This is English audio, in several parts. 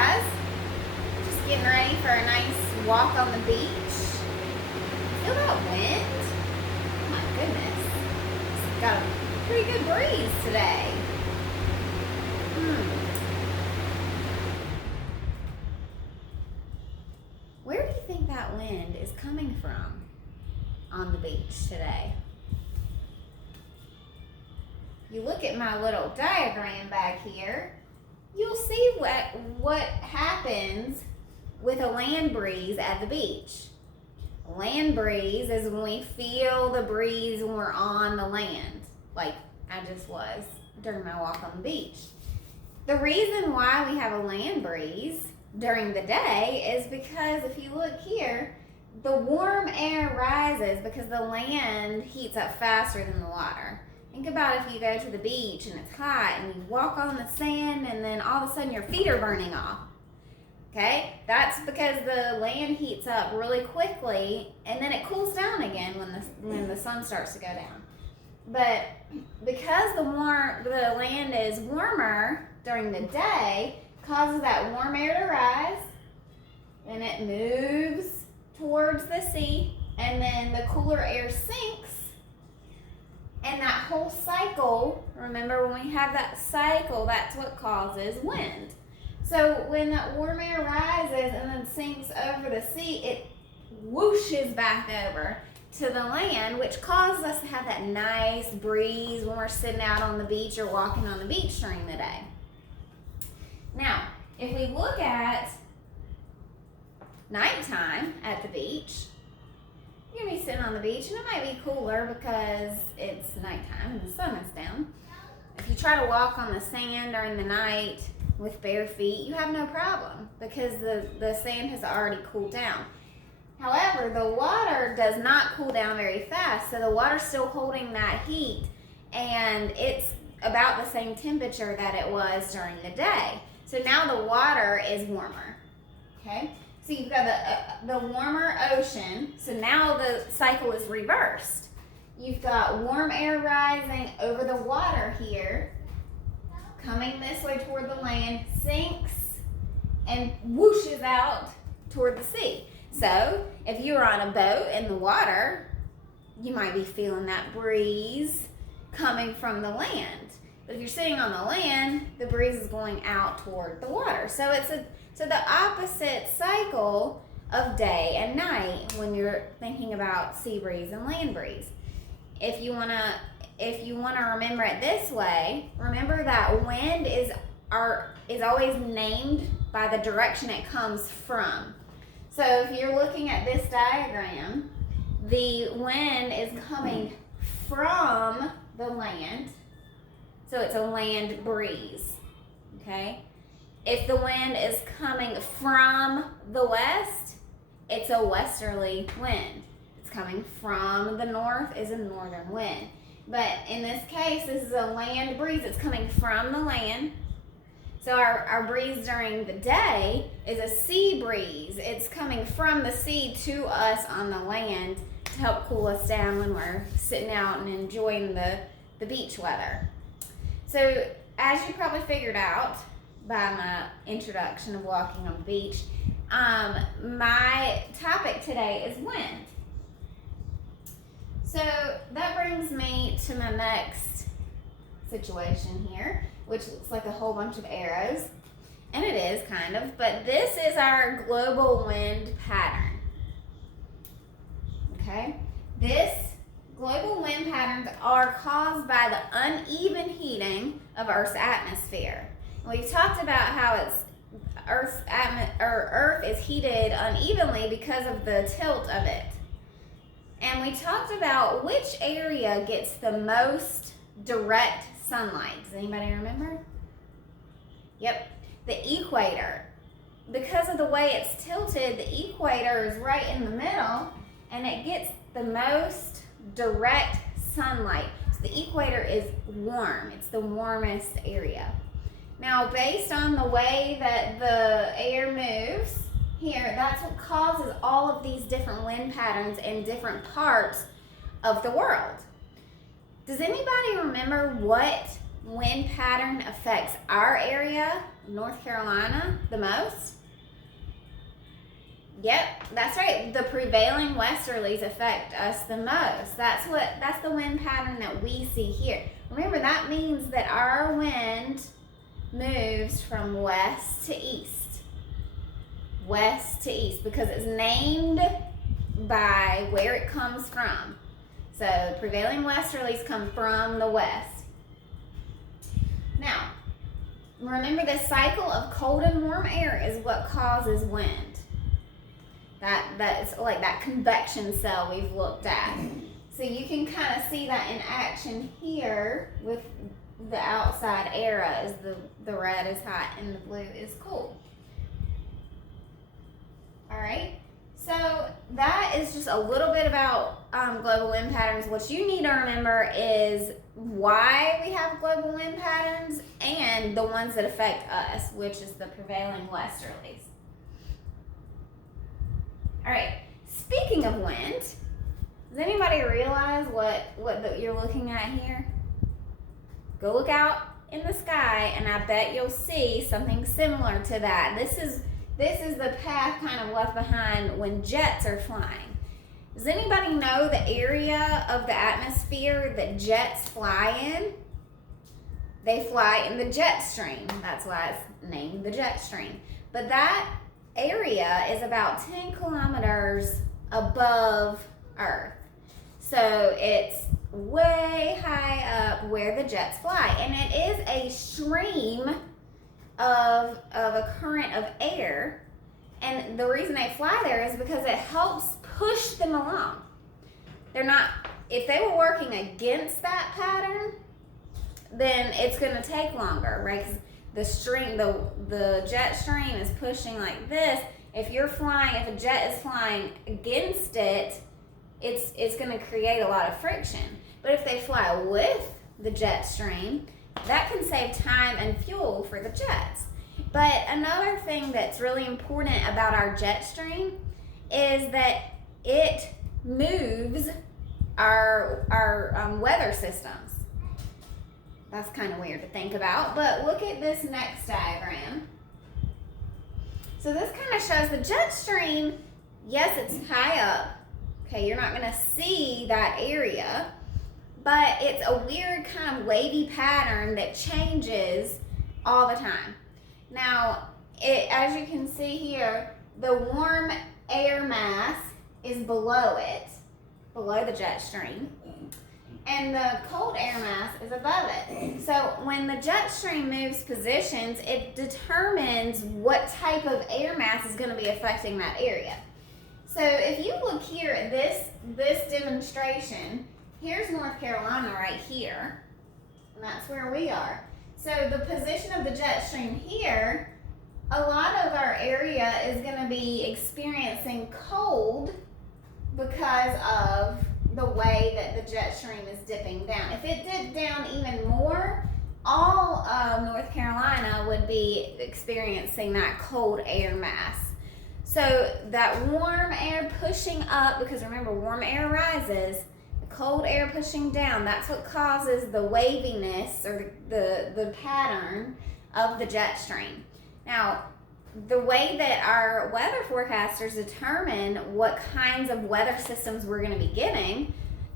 guys, just getting ready for a nice walk on the beach. Feel that wind? Oh my goodness. It's got a pretty good breeze today. Where do you think that wind is coming from on the beach today? You look at my little diagram back here, you'll see what happens with a land breeze at the beach. A land breeze is when we feel the breeze when we're on the land, like I just was during my walk on the beach. The reason why we have a land breeze during the day is because if you look here, the warm air rises because the land heats up faster than the water. Think about if you go to the beach and it's hot and you walk on the sand and then all of a sudden your feet are burning off. Okay? That's because the land heats up really quickly and then it cools down again when the sun starts to go down. But because the land is warmer during the day, causes that warm air to rise, and it moves towards the sea, and then the cooler air sinks. And that whole cycle, remember when we have that cycle, that's what causes wind. So when that warm air rises and then sinks over the sea, it whooshes back over to the land, which causes us to have that nice breeze when we're sitting out on the beach or walking on the beach during the day. Now, if we look at nighttime at the beach, you're going to be sitting on the beach and it might be cooler because it's nighttime and the sun is down. If you try to walk on the sand during the night with bare feet, you have no problem because the sand has already cooled down. However, the water does not cool down very fast, so the water's still holding that heat and it's about the same temperature that it was during the day. So now the water is warmer, okay? So you've got the warmer ocean, so now the cycle is reversed. You've got warm air rising over the water here, coming this way toward the land, sinks, and whooshes out toward the sea. So if you were on a boat in the water, you might be feeling that breeze coming from the land. But if you're sitting on the land, the breeze is going out toward the water. So it's the opposite cycle of day and night when you're thinking about sea breeze and land breeze. If you wanna remember it this way, remember that wind is always named by the direction it comes from. So if you're looking at this diagram, the wind is coming from the land. So it's a land breeze, okay? If the wind is coming from the west, it's a westerly wind. It's coming from the north is a northern wind. But in this case, this is a land breeze. It's coming from the land. So our breeze during the day is a sea breeze. It's coming from the sea to us on the land to help cool us down when we're sitting out and enjoying the beach weather. So as you probably figured out by my introduction of walking on the beach, my topic today is wind. So that brings me to my next situation here, which looks like a whole bunch of arrows. And it is kind of, but this is our global wind pattern. Okay? This global wind patterns are caused by the uneven heating of Earth's atmosphere. We've talked about how Earth is heated unevenly because of the tilt of it. And we talked about which area gets the most direct sunlight. Does anybody remember? Yep, the equator. Because of the way it's tilted, the equator is right in the middle and it gets the most direct sunlight. So the equator is warm. It's the warmest area. Now, based on the way that the air moves here, that's what causes all of these different wind patterns in different parts of the world. Does anybody remember what wind pattern affects our area North Carolina the most? Yep, that's right. The prevailing westerlies affect us the most. That's the wind pattern that we see here. Remember, that means that our wind moves from west to east. West to east, because it's named by where it comes from. So prevailing westerlies come from the west. Now, remember, this cycle of cold and warm air is what causes wind. That's like that convection cell we've looked at. So you can kind of see that in action here with the outside arrows. The red is hot and the blue is cold. All right. So that is just a little bit about global wind patterns. What you need to remember is why we have global wind patterns and the ones that affect us, which is the prevailing westerlies. All right, speaking of wind, does anybody realize what you're looking at here? Go look out in the sky and I bet you'll see something similar to that. This is the path kind of left behind when jets are flying. Does anybody know the area of the atmosphere that jets fly in? They fly in the jet stream. That's why it's named the jet stream. But that area is about 10 kilometers above Earth. So it's way high up where the jets fly. And it is a stream of a current of air. And the reason they fly there is because it helps push them along. If they were working against that pattern, then it's going to take longer, right? 'Cause the jet stream is pushing like this. If a jet is flying against it, it's going to create a lot of friction. But if they fly with the jet stream, that can save time and fuel for the jets. But another thing that's really important about our jet stream is that it moves our weather systems. That's kind of weird to think about, but look at this next diagram. So this kind of shows the jet stream. Yes, it's high up. Okay, you're not going to see that area, but it's a weird kind of wavy pattern that changes all the time. Now, as you can see here, the warm air mass is below it, below the jet stream. And the cold air mass is above it. So when the jet stream moves positions, it determines what type of air mass is going to be affecting that area. So if you look here at this demonstration, here's North Carolina right here, and that's where we are. So the position of the jet stream here, a lot of our area is going to be experiencing cold because of the way that the jet stream is dipping down. If it dipped down even more, all of North Carolina would be experiencing that cold air mass. So that warm air pushing up, because remember, warm air rises, the cold air pushing down, that's what causes the waviness or the pattern of the jet stream. Now, the way that our weather forecasters determine what kinds of weather systems we're going to be getting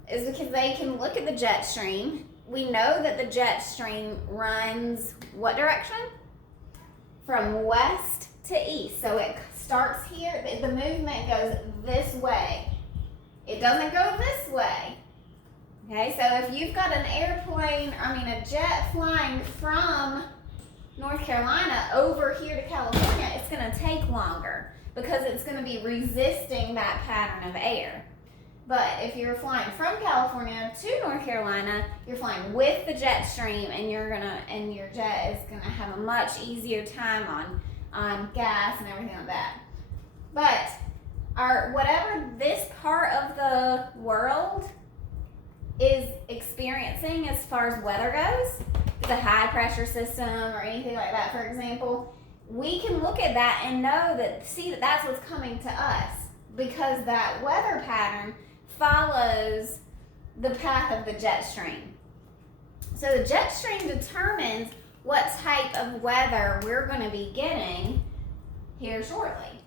is because they can look at the jet stream. We know that the jet stream runs what direction? From west to east. So it starts here. The movement goes this way. It doesn't go this way. Okay, so if you've got a jet flying from North Carolina over here to California, it's going to take longer because it's going to be resisting that pattern of air. But if you're flying from California to North Carolina, you're flying with the jet stream, and your jet is gonna have a much easier time on gas and everything like that. But whatever this part of the world is experiencing as far as weather goes, the high pressure system or anything like that, for example, we can look at that and see that that's what's coming to us, because that weather pattern follows the path of the jet stream. So the jet stream determines what type of weather we're going to be getting here shortly.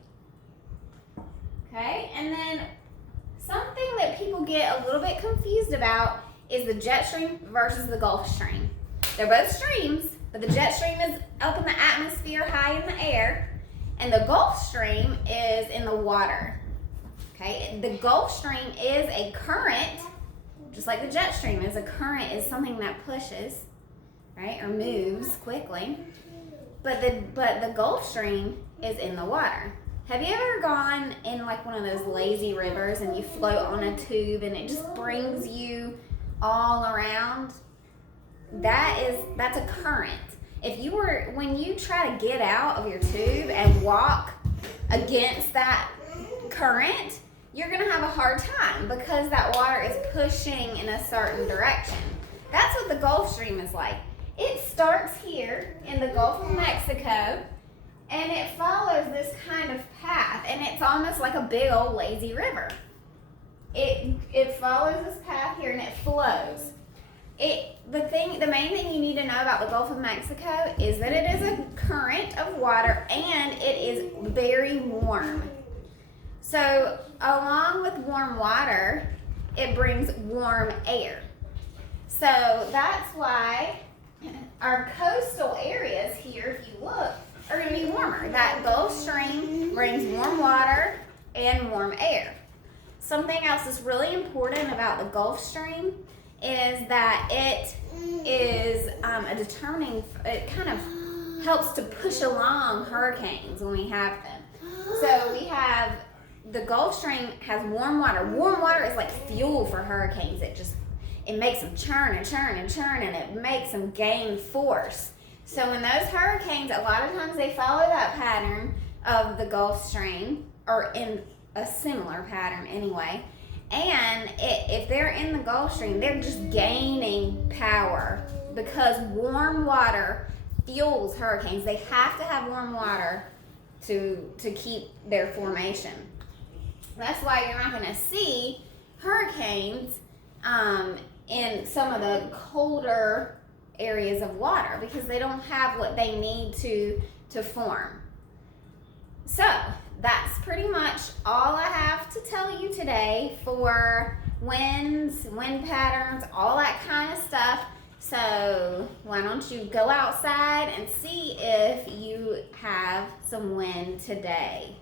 Okay, and then something that people get a little bit confused about is the jet stream versus the Gulf Stream. They're both streams, but the jet stream is up in the atmosphere, high in the air, and the Gulf Stream is in the water. Okay, the Gulf Stream is a current, just like the jet stream is. A current is something that pushes, right, or moves quickly. But the Gulf Stream is in the water. Have you ever gone in like one of those lazy rivers and you float on a tube and it just brings you all around? That's a current. When you try to get out of your tube and walk against that current, you're gonna have a hard time because that water is pushing in a certain direction. That's what the Gulf Stream is like. It starts here in the Gulf of Mexico and it follows this kind of path, and it's almost like a big old lazy river. It follows this path here and it flows. The main thing you need to know about the Gulf of Mexico is that it is a current of water and it is very warm. So along with warm water, it brings warm air. So that's why our coastal areas here, if you look, are going to be warmer. That Gulf Stream brings warm water and warm air. Something else that's really important about the Gulf Stream is that it is it kind of helps to push along hurricanes when we have them. So we have, the Gulf Stream has warm water. Warm water is like fuel for hurricanes. It makes them churn and churn and churn, and it makes them gain force. So when those hurricanes, a lot of times they follow that pattern of the Gulf Stream, or in a similar pattern anyway. And if they're in the Gulf Stream, they're just gaining power because warm water fuels hurricanes. They have to have warm water to keep their formation. That's why you're not going to see hurricanes in some of the colder areas of water because they don't have what they need to form. So that's pretty much all I have to tell you today for winds, wind patterns, all that kind of stuff. So why don't you go outside and see if you have some wind today.